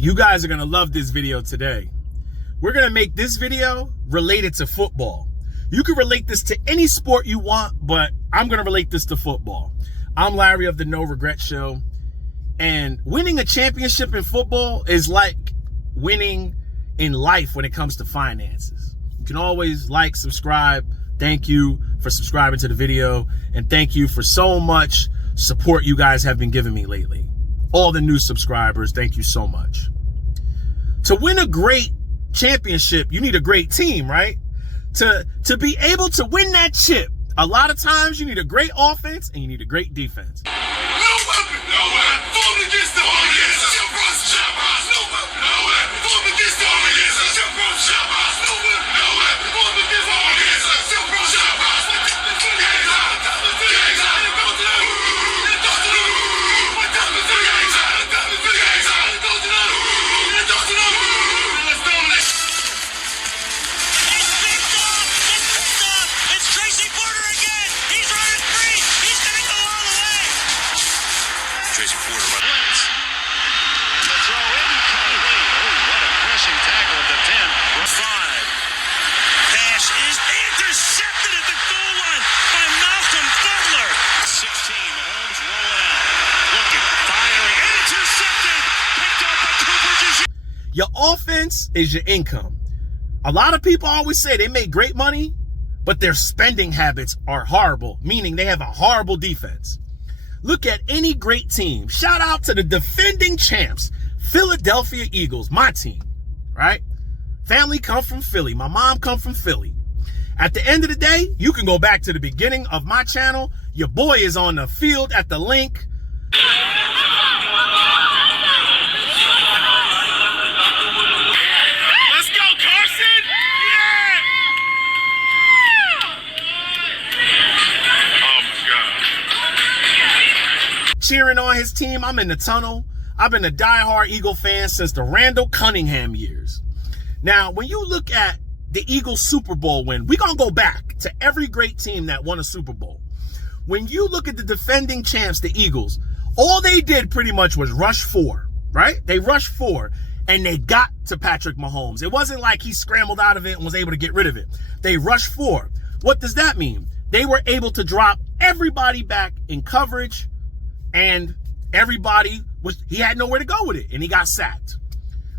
You guys are going to love this video today. We're going to make this video related to football. You can relate this to any sport you want, but I'm going to relate this to football. I'm Larry of the No Regret Show, and winning a championship in football is like winning in life when it comes to finances. You can always like, subscribe. Thank you for subscribing to the video, and thank you for so much support you guys have been giving me lately. All the new subscribers, thank you so much. To win a great championship, you need a great team, right? To be able to win that chip, a lot of times you need a great offense and you need a great defense. No weapon, no weapon, formed against the audience. No weapon, no weapon, formed against the audience. No weapon, no weapon, formed against the audience. Your offense is your income. A lot of people always say they make great money, but their spending habits are horrible, meaning they have a horrible defense. Look at any great team. Shout out to the defending champs, Philadelphia Eagles, my team, right? Family come from Philly. My mom come from Philly. At the end of the day, you can go back to the beginning of my channel. Your boy is on the field at the link. Cheering on his team. I'm in the tunnel. I've been a diehard Eagle fan since the Randall Cunningham years. Now, when you look at the Eagles Super Bowl win, we're going to go back to every great team that won a Super Bowl. When you look at the defending champs, the Eagles, all they did pretty much was rush 4, right? They rushed 4 and they got to Patrick Mahomes. It wasn't like he scrambled out of it and was able to get rid of it. They rushed 4. What does that mean? They were able to drop everybody back in coverage, and he had nowhere to go with it, and he got sacked.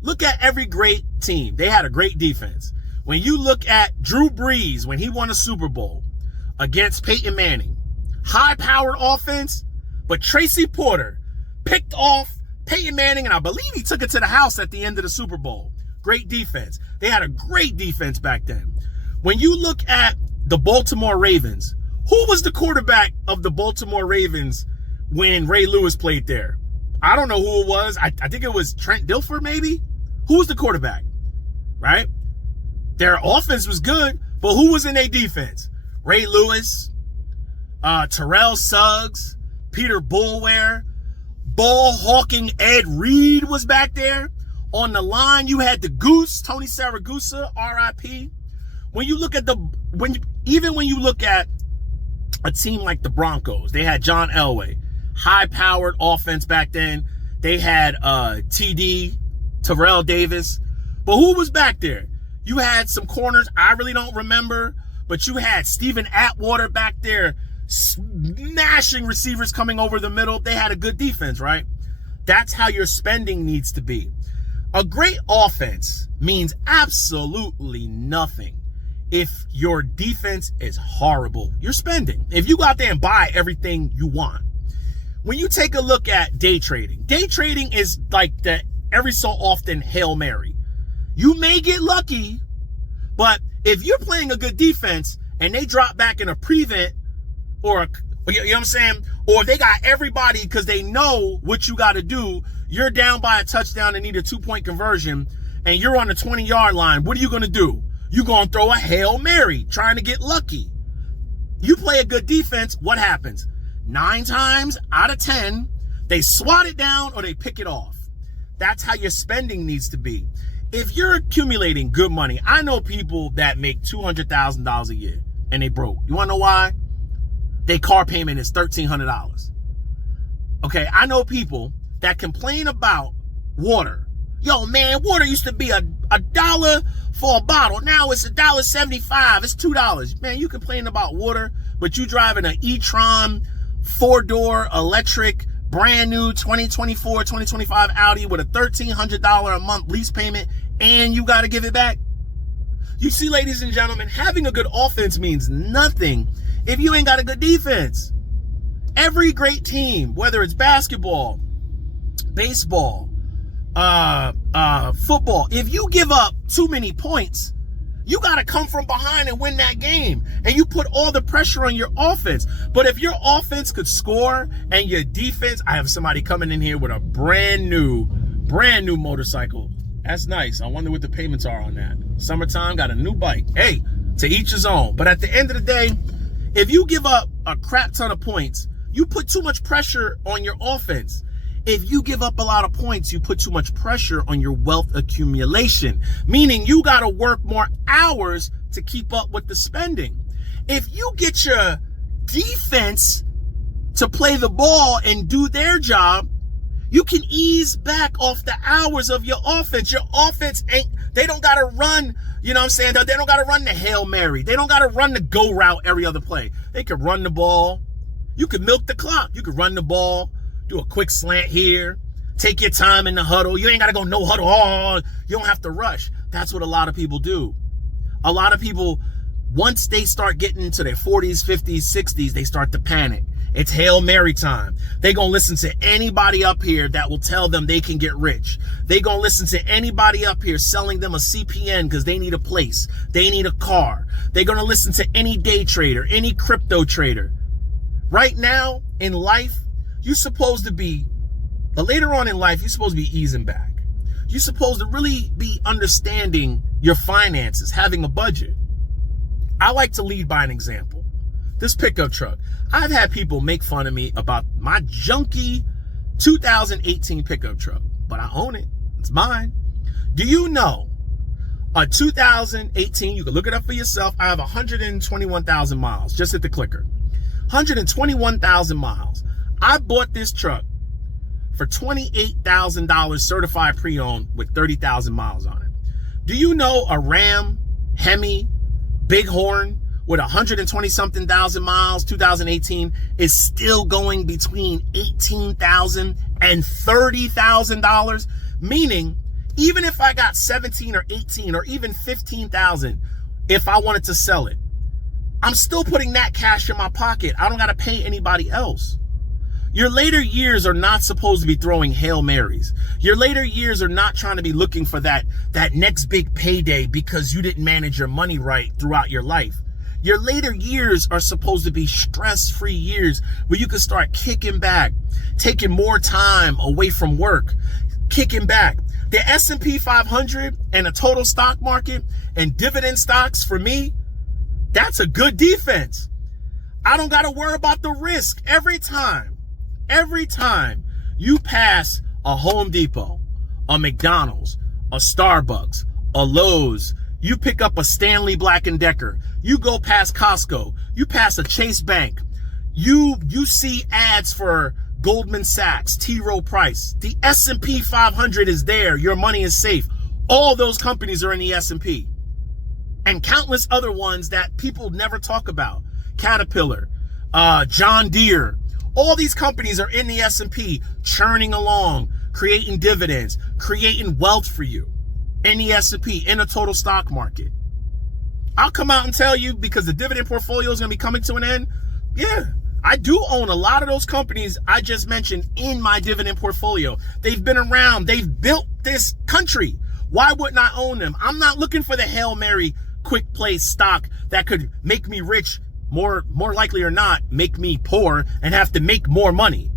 Look at every great team. They had a great defense. When you look at Drew Brees, when he won a Super Bowl against Peyton Manning, high-powered offense, but Tracy Porter picked off Peyton Manning, and I believe he took it to the house at the end of the Super Bowl. Great defense. They had a great defense back then. When you look at the Baltimore Ravens, who was the quarterback of the Baltimore Ravens when Ray Lewis played there? I don't know who it was. I think it was Trent Dilfer, maybe? Who was the quarterback, right? Their offense was good, but who was in their defense? Ray Lewis, Terrell Suggs, Peter Boulware, ball-hawking Ed Reed was back there. On the line, you had the Goose, Tony Saragusa, R.I.P. When you look at even when you look at a team like the Broncos, they had John Elway. High-powered offense back then. They had TD, Terrell Davis. But who was back there? You had some corners I really don't remember, but you had Stephen Atwater back there smashing receivers coming over the middle. They had a good defense, right? That's how your spending needs to be. A great offense means absolutely nothing if your defense is horrible. You're spending. If you go out there and buy everything you want. When you take a look at day trading is like the every so often Hail Mary. You may get lucky, but if you're playing a good defense and they drop back in a prevent or you know what I'm saying? Or if they got everybody because they know what you got to do, you're down by a touchdown and need a 2-point conversion and you're on the 20-yard line, what are you going to do? You're going to throw a Hail Mary trying to get lucky. You play a good defense, what happens? 9 times out of 10, they swat it down or they pick it off. That's how your spending needs to be. If you're accumulating good money, I know people that make $200,000 a year and they broke. You want to know why? Their car payment is $1,300. Okay, I know people that complain about water. Yo, man, water used to be a dollar for a bottle. Now it's $1.75. It's $2. Man, you complain about water, but you driving an e-tron 4-door electric, brand new 2024, 2025 Audi with a $1,300 a month lease payment, and you got to give it back. You see, ladies and gentlemen, having a good offense means nothing if you ain't got a good defense. Every great team, whether it's basketball, baseball, football, if you give up too many points, you got to come from behind and win that game. And you put all the pressure on your offense. But if your offense could score and your defense, I have somebody coming in here with a brand new motorcycle. That's nice. I wonder what the payments are on that. Summertime, got a new bike. Hey, to each his own. But at the end of the day, if you give up a crap ton of points, you put too much pressure on your offense. If you give up a lot of points, you put too much pressure on your wealth accumulation, meaning you got to work more hours to keep up with the spending. If you get your defense to play the ball and do their job, you can ease back off the hours of your offense. Your offense they don't got to run, you know what I'm saying? They don't got to run the Hail Mary. They don't got to run the go route every other play. They can run the ball. You can milk the clock. You can run the ball. Do a quick slant here. Take your time in the huddle. You ain't got to go no huddle. Oh, you don't have to rush. That's what a lot of people do. A lot of people, once they start getting into their 40s, 50s, 60s, they start to panic. It's Hail Mary time. They gonna listen to anybody up here that will tell them they can get rich. They gonna listen to anybody up here selling them a CPN because they need a place. They need a car. They gonna listen to any day trader, any crypto trader. Right now in life, you're supposed to be, but later on in life, you're supposed to be easing back. You're supposed to really be understanding your finances, having a budget. I like to lead by an example. This pickup truck. I've had people make fun of me about my junky 2018 pickup truck, but I own it. It's mine. Do you know a 2018, you can look it up for yourself, I have 121,000 miles, just at the clicker. 121,000 miles. I bought this truck for $28,000 certified pre-owned with 30,000 miles on it. Do you know a Ram Hemi Bighorn with 120-something thousand miles, 2018, is still going between $18,000 and $30,000? Meaning, even if I got 17 or 18 or even 15,000, if I wanted to sell it, I'm still putting that cash in my pocket. I don't got to pay anybody else. Your later years are not supposed to be throwing Hail Marys. Your later years are not trying to be looking for that next big payday because you didn't manage your money right throughout your life. Your later years are supposed to be stress-free years where you can start kicking back, taking more time away from work, kicking back. The S&P 500 and a total stock market and dividend stocks, for me, that's a good defense. I don't got to worry about the risk every time you pass a Home Depot, a McDonald's, a Starbucks, a Lowe's, you pick up a Stanley Black & Decker, you go past Costco, you pass a Chase Bank, you see ads for Goldman Sachs, T. Rowe Price. The S&P 500 is there. Your money is safe. All those companies are in the S&P. And countless other ones that people never talk about. Caterpillar, John Deere. All these companies are in the S&P, churning along, creating dividends, creating wealth for you in the S&P, in a total stock market. I'll come out and tell you, because the dividend portfolio is going to be coming to an end. Yeah, I do own a lot of those companies I just mentioned in my dividend portfolio. They've been around. They've built this country. Why wouldn't I own them? I'm not looking for the Hail Mary quick play stock that could make me rich, more likely or not, make me poor and have to make more money.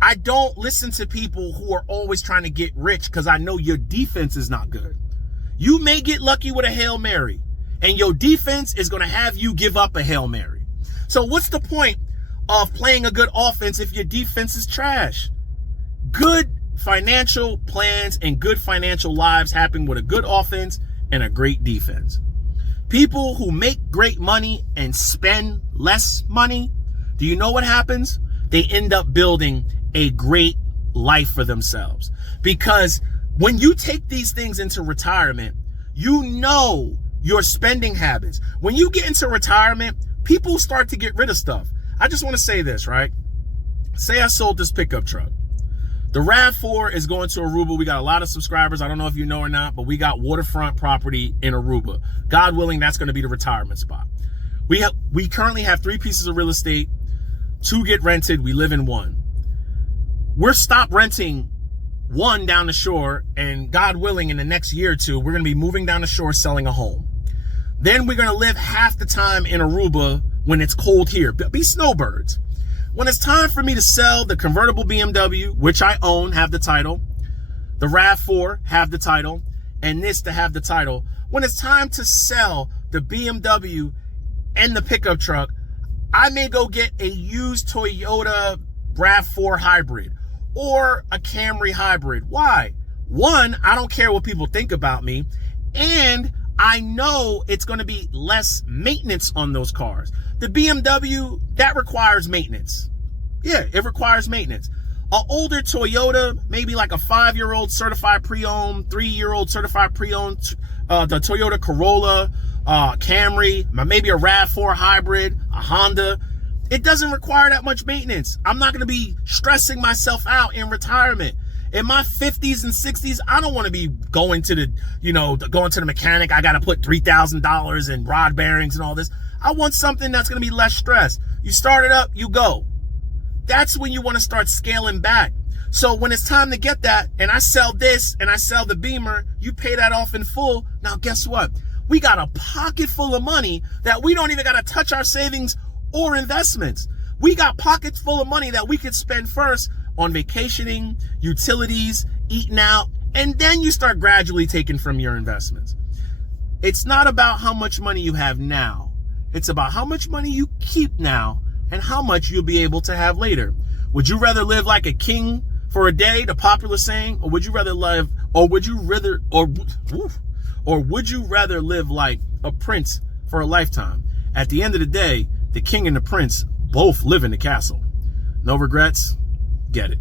I don't listen to people who are always trying to get rich because I know your defense is not good. You may get lucky with a Hail Mary, and your defense is going to have you give up a Hail Mary. So what's the point of playing a good offense if your defense is trash? Good financial plans and good financial lives happen with a good offense and a great defense. People who make great money and spend less money, do you know what happens? They end up building a great life for themselves, because When you take these things into retirement, you know your spending habits. When you get into retirement, people start to get rid of stuff. I just want to say this, right? Say I sold this pickup truck. The RAV4 is going to Aruba. We got a lot of subscribers. I don't know if you know or not, but we got waterfront property in Aruba. God willing, that's going to be the retirement spot. We currently have 3 pieces of real estate. 2 get rented. We live in 1. We're stopped renting 1 down the shore, and God willing, in the next year or 2, we're going to be moving down the shore, selling a home. Then we're going to live half the time in Aruba when it's cold here. Be snowbirds. When it's time for me to sell the convertible BMW, which I own, have the title, the RAV4, have the title, and this to have the title. When it's time to sell the BMW and the pickup truck, I may go get a used Toyota RAV4 hybrid or a Camry hybrid. Why? 1, I don't care what people think about me, and I know it's going to be less maintenance on those cars. The BMW, that requires maintenance. Yeah, it requires maintenance. An older Toyota, maybe like a 5-year-old certified pre-owned, 3-year-old certified pre-owned, the Toyota Corolla, Camry, maybe a RAV4 hybrid, a Honda. It doesn't require that much maintenance. I'm not going to be stressing myself out in retirement. In my 50s and 60s, I don't want to be going to the mechanic. I got to put $3,000 in rod bearings and all this. I want something that's going to be less stress. You start it up, you go. That's when you want to start scaling back. So when it's time to get that, and I sell this and I sell the Beamer, you pay that off in full. Now, guess what? We got a pocket full of money that we don't even got to touch our savings or investments. We got pockets full of money that we could spend first on vacationing, utilities, eating out, and then you start gradually taking from your investments. It's not about how much money you have now. It's about how much money you keep now and how much you'll be able to have later. Would you rather live like a king for a day, the popular saying, or would you rather live like a prince for a lifetime? At the end of the day, the king and the prince both live in the castle. No regrets. Get it.